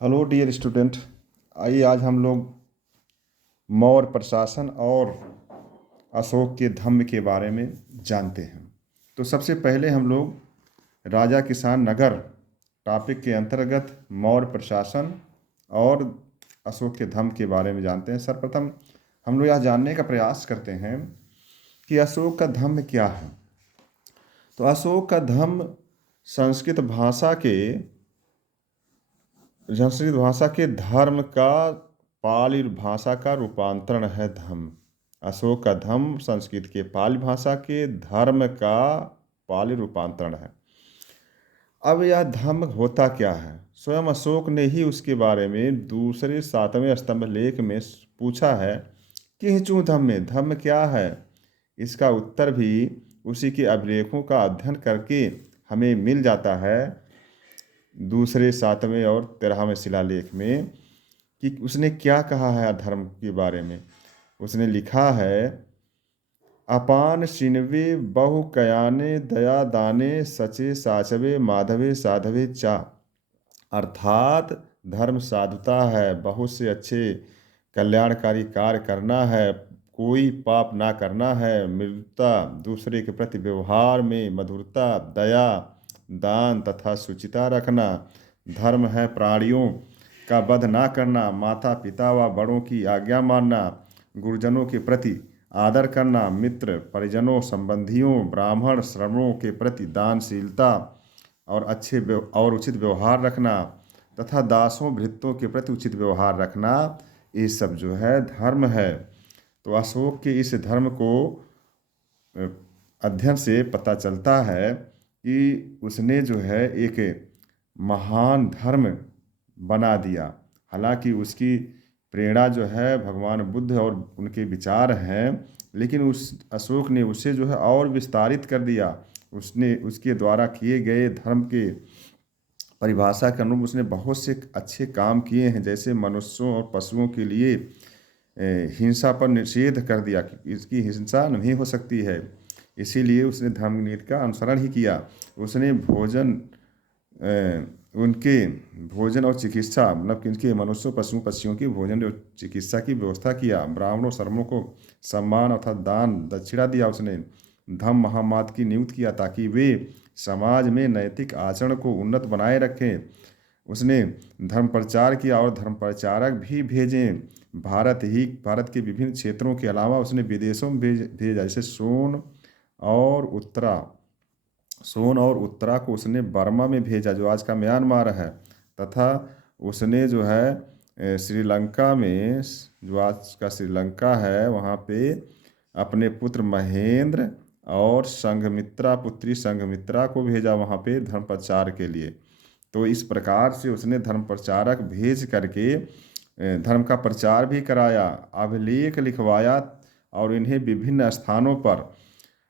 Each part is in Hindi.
Hello dear student. आइए आज हम लोग मौर्य प्रशासन और अशोक के धम्म के बारे में जानते हैं। तो सबसे पहले हम लोग राजा किसान नगर टॉपिक के अंतर्गत मौर्य प्रशासन और अशोक के धम्म के बारे में जानते हैं। सर्वप्रथम हम लोग यह जानने का प्रयास करते हैं कि अशोक का धम्म क्या है। तो अशोक का धम्म संस्कृत भाषा के धर्म का पाली भाषा का रूपांतरण है। धम्म, अशोक का धम्म संस्कृत के पाली भाषा के धर्म का पाली रूपांतरण है। अब यह धम्म होता क्या है? स्वयं अशोक ने ही उसके बारे में दूसरे 7वें स्तंभ लेख में पूछा है कि हिचू धम्म, धम्म क्या है? इसका उत्तर भी उसी के अभिलेखों का अध्ययन करके हमें मिल जाता है। दूसरे 7वें और 13वें शिलालेख में कि उसने क्या कहा है धर्म के बारे में। उसने लिखा है, अपान शिनवे बहु कयाने दया दाने सचे साचवे माधवे साधवे चा। अर्थात धर्म साधुता है, बहुत से अच्छे कल्याणकारी कार्य करना है, कोई पाप ना करना है, मृदुता, दूसरे के प्रति व्यवहार में मधुरता, दया, दान तथा शुचिता रखना। धर्म है प्राणियों का वध ना करना, माता पिता व बड़ों की आज्ञा मानना, गुरुजनों के प्रति आदर करना, मित्र परिजनों संबंधियों ब्राह्मण श्रमणों के प्रति दानशीलता और और उचित व्यवहार रखना तथा दासों भृत्यों के प्रति उचित व्यवहार रखना। ये सब जो है धर्म है। तो अशोक के इस धर्म को अध्ययन से पता चलता है कि उसने जो है एक महान धर्म बना दिया। हालांकि उसकी प्रेरणा जो है भगवान बुद्ध और उनके विचार हैं, लेकिन उस अशोक ने उसे जो है और विस्तारित कर दिया। उसने उसके द्वारा किए गए धर्म के परिभाषा के अनुरूप उसने बहुत से अच्छे काम किए हैं। जैसे मनुष्यों और पशुओं के लिए हिंसा पर निषेध कर दिया कि इसकी हिंसा नहीं हो सकती है, इसीलिए उसने धर्मनीति का अनुसरण ही किया। उसने उनके भोजन और चिकित्सा, मतलब कि उनके मनुष्यों पशुओं पक्षियों की भोजन और चिकित्सा की व्यवस्था किया। ब्राह्मणों शर्मों को सम्मान अर्थात दान दक्षिणा दिया। उसने धम्म महामात की नियुक्त किया ताकि वे समाज में नैतिक आचरण को उन्नत बनाए रखें। उसने धर्म प्रचार किया और धर्म प्रचारक भी भेजे। भारत के विभिन्न क्षेत्रों के अलावा उसने विदेशों में भेजा। जैसे सोन और उत्तरा को उसने बर्मा में भेजा, जो आज का म्यांमार है। तथा उसने जो है श्रीलंका में, जो आज का श्रीलंका है, वहाँ पे अपने पुत्र महेंद्र और पुत्री संघमित्रा को भेजा वहाँ पे धर्म प्रचार के लिए। तो इस प्रकार से उसने धर्म प्रचारक भेज करके धर्म का प्रचार भी कराया, अभिलेख लिखवाया और इन्हें विभिन्न स्थानों पर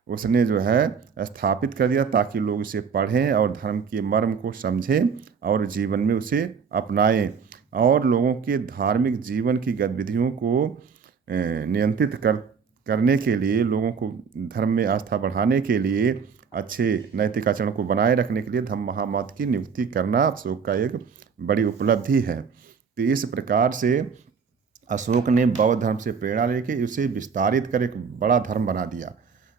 उसने जो है स्थापित कर दिया ताकि लोग इसे पढ़ें और धर्म के मर्म को समझें और जीवन में उसे अपनाएं और लोगों के धार्मिक जीवन की गतिविधियों को नियंत्रित करने के लिए, लोगों को धर्म में आस्था बढ़ाने के लिए, अच्छे नैतिक आचरण को बनाए रखने के लिए धम्म महामत की नियुक्ति करना अशोक का एक बड़ी उपलब्धि है। तो इस प्रकार से अशोक ने बौद्ध धर्म से प्रेरणा लेके उसे विस्तारित कर एक बड़ा धर्म बना दिया,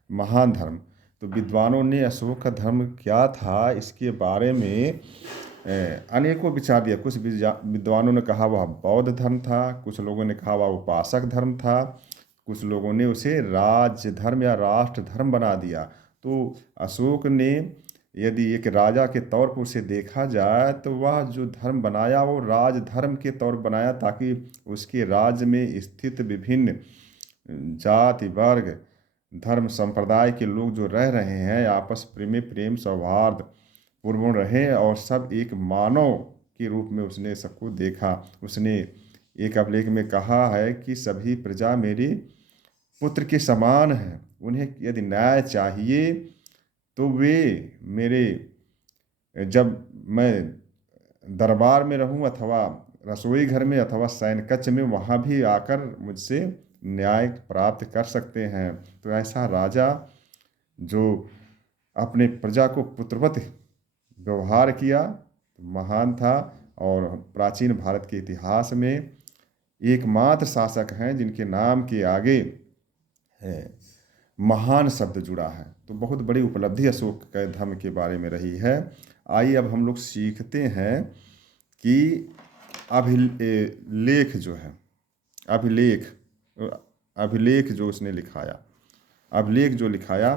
महान धर्म। तो विद्वानों ने अशोक का धर्म क्या था इसके बारे में अनेकों विचार दिया। कुछ विद्वानों ने कहा वह बौद्ध धर्म था, कुछ लोगों ने कहा वह उपासक धर्म था, कुछ लोगों ने उसे राज्य धर्म या राष्ट्र धर्म बना दिया। तो अशोक ने यदि एक राजा के तौर पर उसे देखा जाए तो वह जो धर्म बनाया वो राज धर्म के तौर पर बनाया ताकि उसके राज्य में स्थित विभिन्न जाति वर्ग धर्म संप्रदाय के लोग जो रह रहे हैं आपस में प्रेम सौहार्द पूर्ण रहे और सब एक मानव के रूप में उसने सबको देखा। उसने एक अभिलेख में कहा है कि सभी प्रजा मेरे पुत्र के समान हैं, उन्हें यदि न्याय चाहिए तो वे मेरे, जब मैं दरबार में रहूं अथवा रसोई घर में अथवा सैन कक्ष में, वहाँ भी आकर मुझसे न्याय प्राप्त कर सकते हैं। तो ऐसा राजा जो अपने प्रजा को पुत्रवत व्यवहार किया महान था। और प्राचीन भारत के इतिहास में एकमात्र शासक हैं जिनके नाम के आगे महान शब्द जुड़ा है। तो बहुत बड़ी उपलब्धि अशोक के धर्म के बारे में रही है। आइए अब हम लोग सीखते हैं कि अभिलेख जो है, अभिलेख जो उसने लिखाया, अभिलेख जो लिखाया,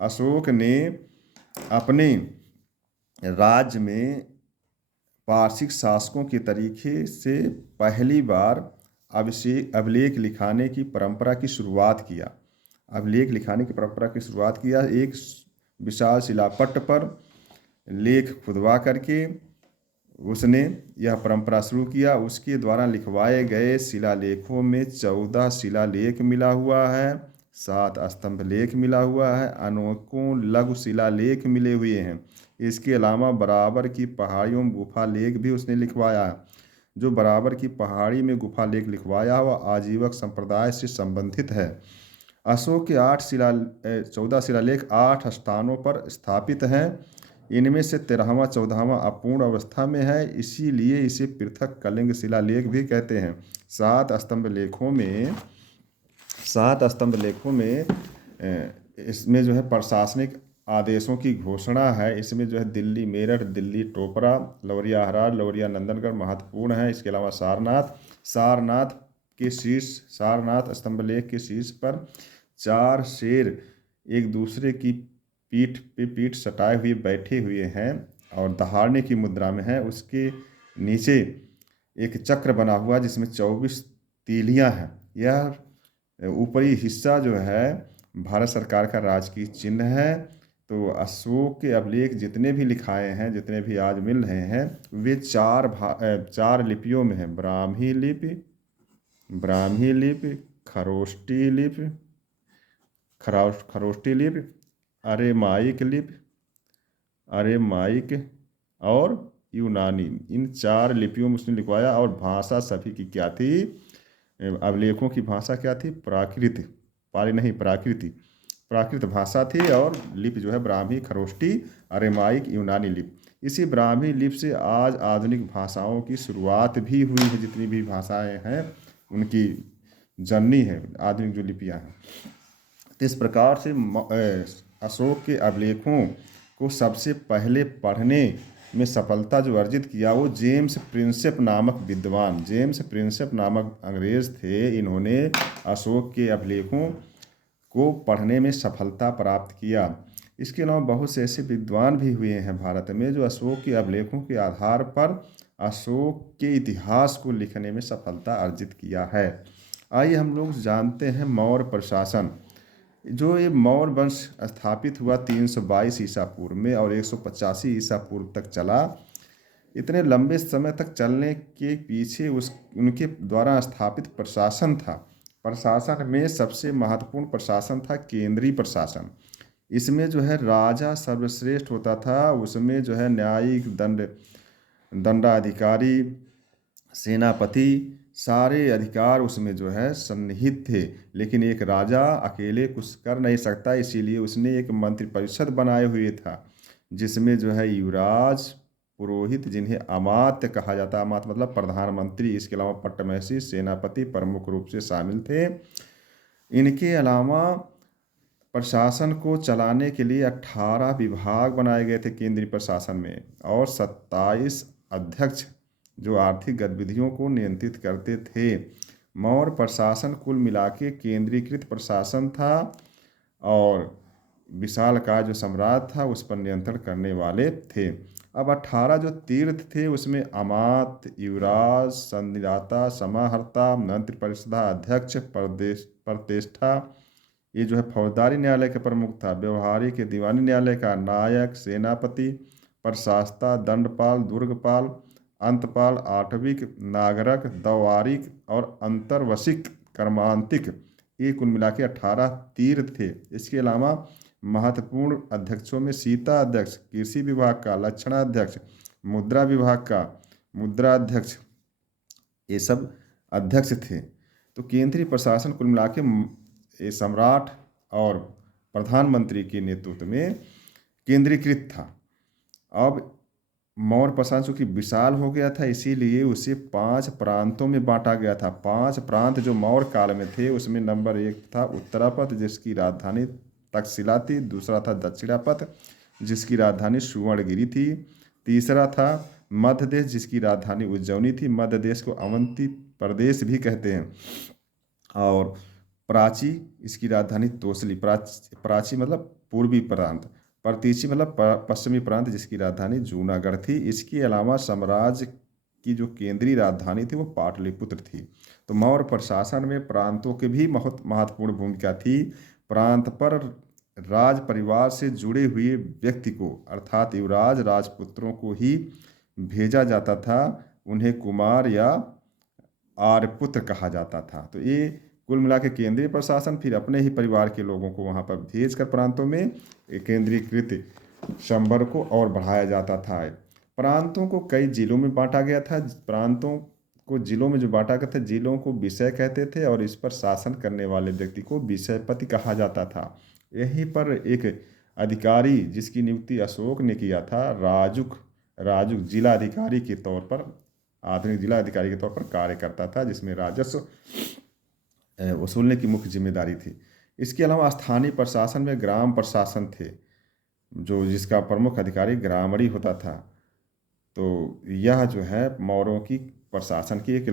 अशोक ने अपने राज्य में पारसिक शासकों के तरीके से पहली बार अभिलेख लिखाने की परंपरा की शुरुआत किया। अभिलेख लिखाने की परंपरा की शुरुआत किया। एक विशाल शिलापट्ट पर लेख खुदवा करके उसने यह परंपरा शुरू किया। उसके द्वारा लिखवाए गए शिलालेखों में 14 शिलालेख मिला हुआ है, 7 स्तंभ लेख मिला हुआ है, अनेकों लघु शिलालेख मिले हुए हैं। इसके अलावा बराबर की पहाड़ियों में गुफा लेख भी उसने लिखवाया है। जो बराबर की पहाड़ी में गुफा लेख लिखवाया वह आजीवक संप्रदाय से संबंधित है। अशोक के 14 शिलालेख 8 स्थानों पर स्थापित हैं। इनमें से 13वां 14वां अपूर्ण अवस्था में है, इसीलिए इसे पृथक कलिंग शिलालेख भी कहते हैं। 7 स्तंभ लेखों में इसमें जो है प्रशासनिक आदेशों की घोषणा है। इसमें जो है दिल्ली मेरठ, दिल्ली टोपरा, लौरिया हरार, लौरिया नंदनगढ़ महत्वपूर्ण है। इसके अलावा सारनाथ स्तंभ लेख के शीर्ष पर 4 शेर एक दूसरे की पीठ सटाए हुए बैठे हुए हैं और दहाड़ने की मुद्रा में है। उसके नीचे एक चक्र बना हुआ जिसमें 24 तीलियां हैं। यह ऊपरी हिस्सा जो है भारत सरकार का राजकीय चिन्ह है। तो अशोक के अभिलेख जितने भी लिखाए हैं, जितने भी आज मिल रहे हैं, वे 4 लिपियों में हैं। ब्राह्मी लिपि, खरोष्टी लिपि, अरेमाइक और यूनानी। इन 4 लिपियों में उसने लिखवाया। और भाषा सभी की क्या थी? अभिलेखों की भाषा क्या थी? प्राकृत भाषा थी। और लिपि जो है ब्राह्मी, खरोष्टी, अरेमाइक, यूनानी लिपि। इसी ब्राह्मी लिपि से आज आधुनिक भाषाओं की शुरुआत भी हुई है। जितनी भी भाषाएं हैं उनकी जननी है आधुनिक जो लिपियां हैं। तो इस प्रकार से अशोक के अभिलेखों को सबसे पहले पढ़ने में सफलता जो अर्जित किया वो जेम्स प्रिंसेप नामक अंग्रेज थे। इन्होंने अशोक के अभिलेखों को पढ़ने में सफलता प्राप्त किया। इसके अलावा बहुत से ऐसे विद्वान भी हुए हैं भारत में जो अशोक के अभिलेखों के आधार पर अशोक के इतिहास को लिखने में सफलता अर्जित किया है। आइए हम लोग जानते हैं मौर्य प्रशासन। जो ये मौर्य वंश स्थापित हुआ 322 ईसा पूर्व में और 185 ईसा पूर्व तक चला। इतने लंबे समय तक चलने के पीछे उनके द्वारा स्थापित प्रशासन था। प्रशासन में सबसे महत्वपूर्ण प्रशासन था केंद्रीय प्रशासन। इसमें जो है राजा सर्वश्रेष्ठ होता था। उसमें जो है न्यायिक, दंडाधिकारी, सेनापति, सारे अधिकार उसमें जो है सन्निहित थे। लेकिन एक राजा अकेले कुछ कर नहीं सकता, इसीलिए उसने एक मंत्रिपरिषद बनाए हुए था जिसमें जो है युवराज, पुरोहित, जिन्हें अमात्य कहा जाता है, अमात्य मतलब प्रधानमंत्री, इसके अलावा पट्टमहिषी, सेनापति प्रमुख रूप से शामिल थे। इनके अलावा प्रशासन को चलाने के लिए 18 विभाग बनाए गए थे केंद्रीय प्रशासन में और 27 अध्यक्ष जो आर्थिक गतिविधियों को नियंत्रित करते थे। मौर्य प्रशासन कुल मिला के केंद्रीकृत प्रशासन था और विशालकाय जो सम्राट था उस पर नियंत्रण करने वाले थे। अब 18 जो तीर्थ थे उसमें अमात्य, युवराज, संधिदाता, समाहर्ता, मंत्रिपरिषदा अध्यक्ष, प्रतिष्ठा, ये जो है फौजदारी न्यायालय का प्रमुख था, व्यवहारिक के दीवानी न्यायालय का नायक, सेनापति, प्रशास्ता, दंडपाल, दुर्गपाल, अंतपाल, आठविक, नागरक, दवारिक और अंतर्वशिक, कर्मांतिक, ये कुल मिला के 18 तीर्थ थे। इसके अलावा महत्वपूर्ण अध्यक्षों में सीता अध्यक्ष, कृषि विभाग का लक्षणाध्यक्ष, मुद्रा विभाग का मुद्राध्यक्ष, ये सब अध्यक्ष थे। तो केंद्रीय प्रशासन कुल मिला के सम्राट और प्रधानमंत्री के नेतृत्व में केंद्रीकृत था। अब मौर्य प्रशासन चूंकि विशाल हो गया था, इसीलिए उसे 5 प्रांतों में बांटा गया था। 5 प्रांत जो मौर्य काल में थे, उसमें नंबर 1 था उत्तरापथ, जिसकी राजधानी तक्षशिला थी। दूसरा था दक्षिणापथ, जिसकी राजधानी सुवर्णगिरी थी। तीसरा था मध्य देश, जिसकी राजधानी उज्जैनी थी। मध्य देश को अवंती प्रदेश भी कहते हैं। और प्राची, इसकी राजधानी तोसली। प्राची मतलब पूर्वी प्रांत, प्रतीची मतलब पश्चिमी प्रांत, जिसकी राजधानी जूनागढ़ थी। इसके अलावा साम्राज्य की जो केंद्रीय राजधानी थी वो पाटलिपुत्र थी। तो मौर्य प्रशासन में प्रांतों की भी बहुत महत्वपूर्ण भूमिका थी। प्रांत पर राज परिवार से जुड़े हुए व्यक्ति को अर्थात युवराज राजपुत्रों को ही भेजा जाता था। उन्हें कुमार या आर्यपुत्र कहा जाता था। तो ये कुल मिला के केंद्रीय प्रशासन फिर अपने ही परिवार के लोगों को वहाँ पर भेजकर प्रांतों में एक केंद्रीकृत संबर को और बढ़ाया जाता था। प्रांतों को कई जिलों में बांटा गया था। प्रांतों को जिलों में जो बांटा गया था, जिलों को विषय कहते थे और इस पर शासन करने वाले व्यक्ति को विषयपति कहा जाता था। यहीं पर एक अधिकारी जिसकी नियुक्ति अशोक ने किया था, राजुक राजुक जिला अधिकारी के तौर पर, आधुनिक जिला अधिकारी के तौर पर कार्य करता था, जिसमें राजस्व वसूलने की मुख्य जिम्मेदारी थी। इसके अलावा स्थानीय प्रशासन में ग्राम प्रशासन थे, जो जिसका प्रमुख अधिकारी ग्रामणी होता था। तो यह जो है मौर्यों की प्रशासन की एक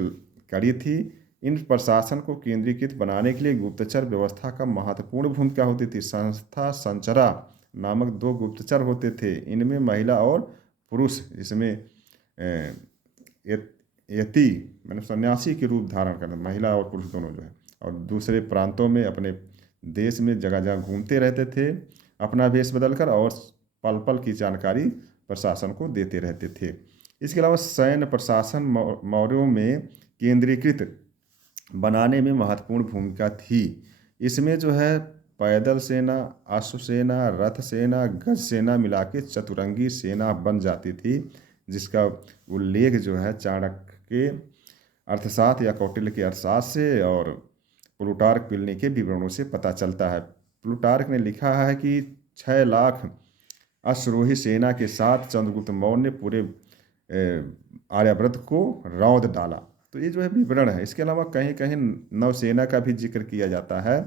कड़ी थी। इन प्रशासन को केंद्रीकृत बनाने के लिए गुप्तचर व्यवस्था का महत्वपूर्ण भूमिका होती थी। संस्था संचरा नामक 2 गुप्तचर होते थे। इनमें महिला और पुरुष, इसमें यति मैंने सन्यासी के रूप धारण करना, महिला और पुरुष दोनों जो है, और दूसरे प्रांतों में अपने देश में जगह जगह घूमते रहते थे अपना वेश बदलकर, और पल पल की जानकारी प्रशासन को देते रहते थे। इसके अलावा सैन्य प्रशासन मौर्यों में केंद्रीकृत बनाने में महत्वपूर्ण भूमिका थी। इसमें जो है पैदल सेना, अश्व सेना, रथ सेना, गज सेना मिला के चतुरंगी सेना बन जाती थी, जिसका उल्लेख जो है चाणक्य के अर्थशास्त्र या कौटिल्य के अर्थशास्त्र से और प्लूटार्क प्लिनी के विवरणों से पता चलता है। प्लूटार्क ने लिखा है कि 6 लाख अश्वरोही सेना के साथ चंद्रगुप्त मौर्य ने पूरे आर्यावर्त को रौंद डाला। तो ये जो है विवरण है। इसके अलावा कहीं कहीं नौसेना का भी जिक्र किया जाता है,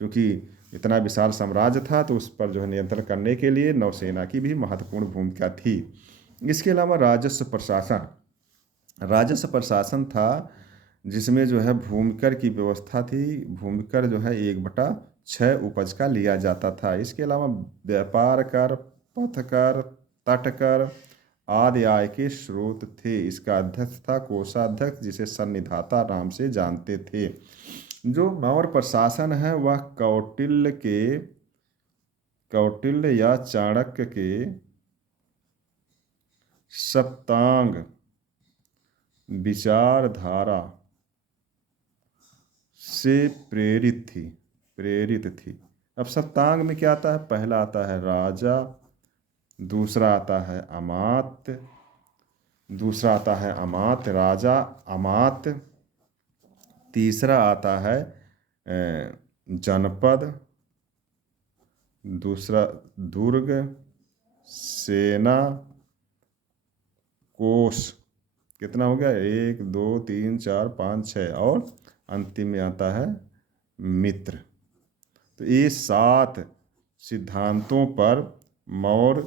क्योंकि इतना विशाल साम्राज्य था तो उस पर जो है नियंत्रण करने के लिए नौसेना की भी महत्वपूर्ण भूमिका थी। इसके अलावा राजस्व प्रशासन था, जिसमें जो है भूमिकर की व्यवस्था थी। भूमिकर जो है 1/6 उपज का लिया जाता था। इसके अलावा व्यापार कर, पथ कर, तट कर आदि आय के स्रोत थे। इसका अध्यक्ष था कोषाध्यक्ष, जिसे सन्निधाता नाम से जानते थे। जो मौर्य प्रशासन है वह कौटिल्य या चाणक्य के सप्तांग विचारधारा से प्रेरित थी। अब सप्तांग में क्या आता है? पहला आता है राजा, दूसरा आता है अमात्य, राजा अमात्य। तीसरा आता है जनपद, दूसरा दुर्ग, सेना, कोष। कितना हो गया? 1 2 3 4 5 6, और अंतिम में आता है मित्र। तो ये 7 सिद्धांतों पर मौर्य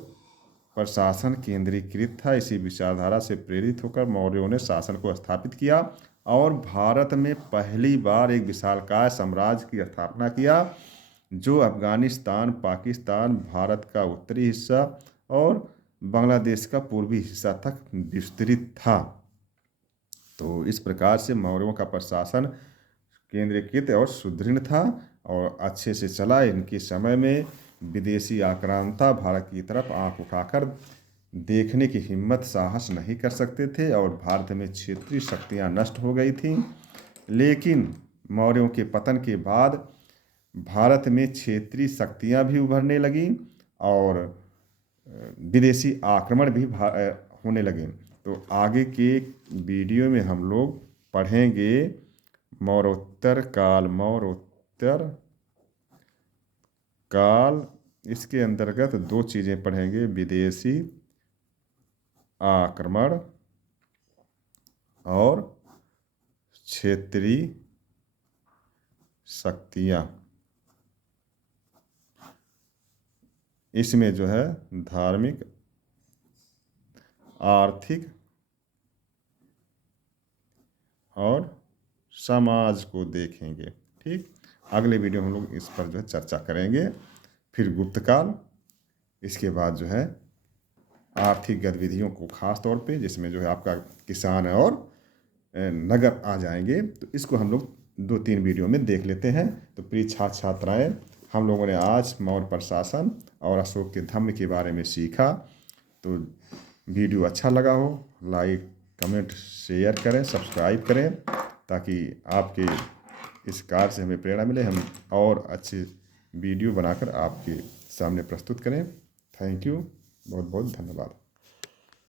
प्रशासन केंद्रीकृत था। इसी विचारधारा से प्रेरित होकर मौर्यों ने शासन को स्थापित किया और भारत में पहली बार एक विशालकाय साम्राज्य की स्थापना किया, जो अफगानिस्तान, पाकिस्तान, भारत का उत्तरी हिस्सा और बांग्लादेश का पूर्वी हिस्सा तक विस्तृत था। तो इस प्रकार से मौर्यों का प्रशासन केंद्रीकृत और सुदृढ़ था और अच्छे से चला। इनके समय में विदेशी आक्रांता भारत की तरफ आंख उठाकर देखने की हिम्मत साहस नहीं कर सकते थे और भारत में क्षेत्रीय शक्तियां नष्ट हो गई थीं। लेकिन मौर्यों के पतन के बाद भारत में क्षेत्रीय शक्तियां भी उभरने लगीं और विदेशी आक्रमण भी होने लगे। तो आगे के वीडियो में हम लोग पढ़ेंगे मौर्योत्तर काल। इसके अंतर्गत 2 चीज़ें पढ़ेंगे, विदेशी आक्रमण और क्षेत्रीय शक्तियाँ। इसमें जो है धार्मिक, आर्थिक और समाज को देखेंगे। ठीक, अगले वीडियो में हम लोग इस पर जो है चर्चा करेंगे। फिर गुप्तकाल, इसके बाद जो है आर्थिक गतिविधियों को खास तौर पे, जिसमें जो है आपका किसान और नगर आ जाएंगे। तो इसको हम लोग 2-3 वीडियो में देख लेते हैं। तो प्रिय छात्र छात्राएं, हम लोगों ने आज मौर्य प्रशासन और अशोक के धम्म के बारे में सीखा। तो वीडियो अच्छा लगा हो, लाइक, कमेंट, शेयर करें, सब्सक्राइब करें, ताकि आपके इस कार्य से हमें प्रेरणा मिले, हम और अच्छे वीडियो बनाकर आपके सामने प्रस्तुत करें। थैंक यू, बहुत बहुत धन्यवाद।